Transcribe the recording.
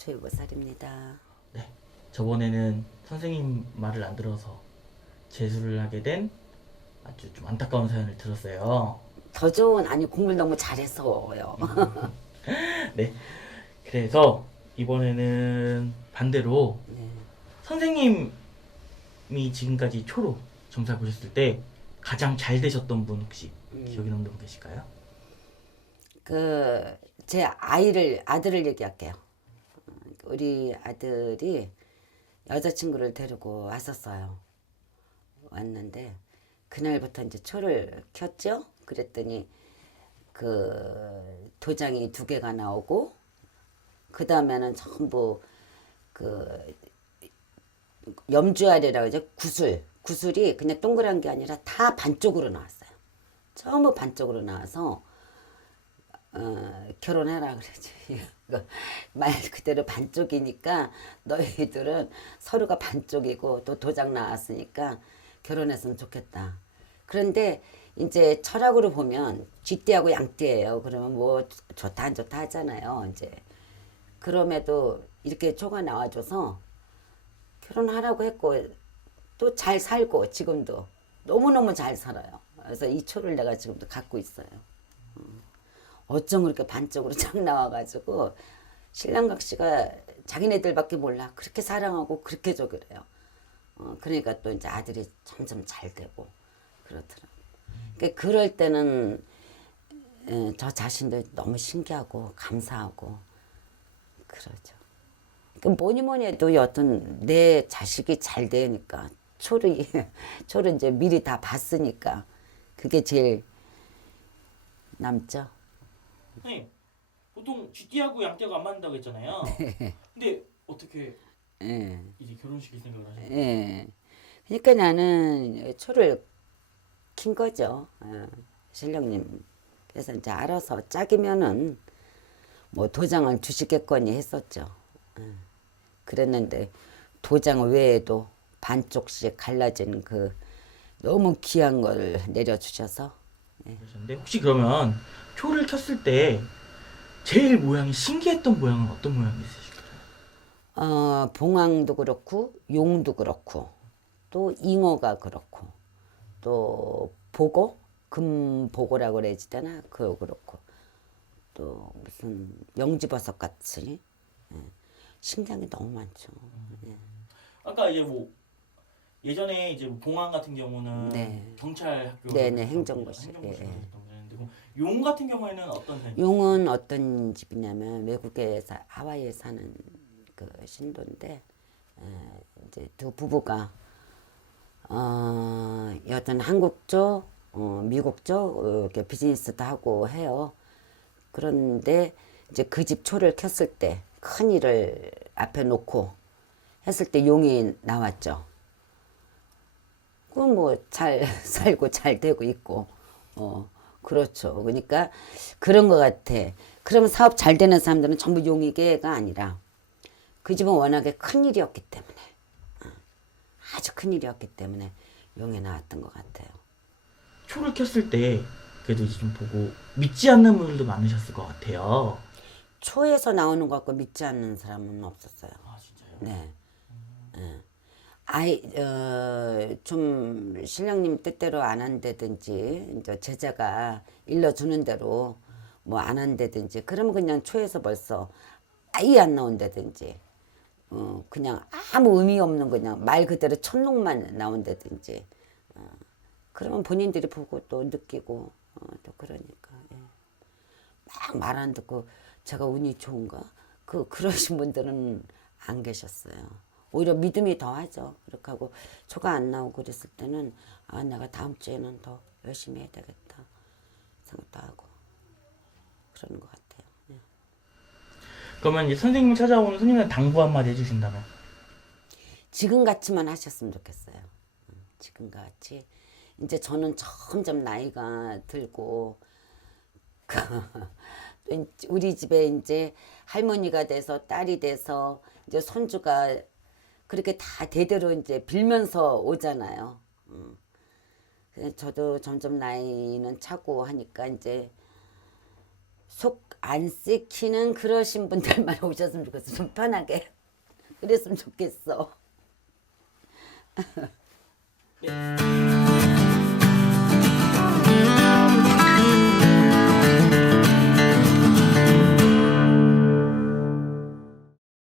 안녕하세요. 최보살입니다. 네. 저번에는 선생님 말을 안 들어서 재수를 하게 된 아주 좀 안타까운 사연을 들었어요. 더 좋은 아니 공부를 너무 잘해서요. 네. 그래서 이번에는 반대로 네. 선생님이 지금까지 초로 점사 보셨을 때 가장 잘 되셨던 분 혹시 음. 기억에 남는 분 계실까요? 그 제 아이를 아들을 얘기할게요. 우리 아들이 여자친구를 데리고 왔었어요. 왔는데 그날부터 이제 초를 켰죠. 그랬더니 그 도장이 두 개가 나오고 그 다음에는 전부 그 염주알이라고 하죠. 구슬. 구슬이 그냥 동그란 게 아니라 다 반쪽으로 나왔어요. 전부 반쪽으로 나와서 어, 결혼해라 그러지. 말 그대로 반쪽이니까 너희들은 서로가 반쪽이고 또 도장 나왔으니까 결혼했으면 좋겠다. 그런데 이제 철학으로 보면 쥐띠하고 양띠예요. 그러면 뭐 좋다 안 좋다 하잖아요. 이제 그럼에도 이렇게 초가 나와줘서 결혼하라고 했고 또 잘 살고 지금도 너무너무 잘 살아요. 그래서 이 초를 내가 지금도 갖고 있어요. 음. 어쩜 그렇게 반쪽으로 쫙 나와가지고 신랑각 씨가 자기네들밖에 몰라 그렇게 사랑하고 그렇게 저그래요. 어, 그러니까 또 이제 아들이 점점 잘 되고 그렇더라고. 그러니까 그럴 때는 에, 저 자신도 너무 신기하고 감사하고 그러죠. 그 뭐니 뭐니 해도 여튼 내 자식이 잘 되니까 초를 초를 이제 미리 다 봤으니까 그게 제일 남죠. 네. 보통 쥐띠하고 양띠하고 안 맞는다고 했잖아요. 근데 어떻게 예. 이제 결혼시킬 생각을 하셨어요? 예. 그러니까 나는 초를 킨 거죠. 어, 신령님. 그래서 이제 알아서 짝이면은 뭐 도장을 주시겠거니 했었죠. 어. 그랬는데 도장 외에도 반쪽씩 갈라진 그 너무 귀한 걸 내려주셔서 그러셨는데 혹시 그러면 초를 켰을 때 제일 모양이 신기했던 모양은 어떤 모양이 있으실까요? 어, 봉황도 그렇고 용도 그렇고 또 잉어가 그렇고 또 보고 금보고라고 그래야지 되나 그거 그렇고 또 무슨 명지버섯 같이 예. 신기한 게 너무 많죠. 예. 아까 이제 뭐 예전에 이제 뭐 봉황 같은 경우는 네. 경찰 학교 네 네, 행정고시. 행정고시 예, 예. 그럼 용 같은 경우에는 어떤 사연? 용은 어떤 집이냐면 외국에 사, 하와이에 사는 그 신도인데 에, 이제 두 부부가 어, 여튼 한국 쪽, 어, 미국 쪽 어, 이렇게 비즈니스도 하고 해요. 그런데 이제 그 집 초를 켰을 때 큰 일을 앞에 놓고 했을 때 용이 나왔죠. 그건 뭐 잘 살고 잘 되고 있고, 어, 그렇죠. 그러니까 그런 것 같아. 그러면 사업 잘 되는 사람들은 전부 용이게가 아니라 그 집은 워낙에 큰 일이었기 때문에 어, 아주 큰 일이었기 때문에 용에 나왔던 것 같아요. 초를 켰을 때 그래도 이제 좀 보고 믿지 않는 분들도 많으셨을 것 같아요. 초에서 나오는 것 같고 믿지 않는 사람은 없었어요. 아 진짜요? 네. 예. 아이 어, 좀 신령님 뜻대로 안 한다든지 이제 제자가 일러주는 대로 뭐 안 한다든지 그러면 그냥 초에서 벌써 아예 안 나온다든지 어, 그냥 아무 의미 없는 그냥 말 그대로 천록만 나온다든지 어, 그러면 본인들이 보고 또 느끼고 어, 또 그러니까 예. 막말 안 듣고 제가 운이 좋은가? 그 그러신 분들은 안 계셨어요. 오히려 믿음이 더하죠. 그렇게 하고 초가 안 나오고 그랬을 때는 아 내가 다음 주에는 더 열심히 해야 되겠다 생각도 하고 그러는 것 같아요. 예. 그러면 이제 선생님 찾아오는 손님은 당부 한마디 해주신다면 지금 같이만 하셨으면 좋겠어요. 음, 지금 같이 이제 저는 점점 나이가 들고 우리 집에 이제 할머니가 돼서 딸이 돼서 이제 손주가 그렇게 다 대대로 이제 빌면서 오잖아요. 음. 저도 점점 나이는 차고 하니까 이제 속안 썩히는 그러신 분들만 오셨으면 좋겠어. 좀 편하게. 그랬으면 좋겠어. 예.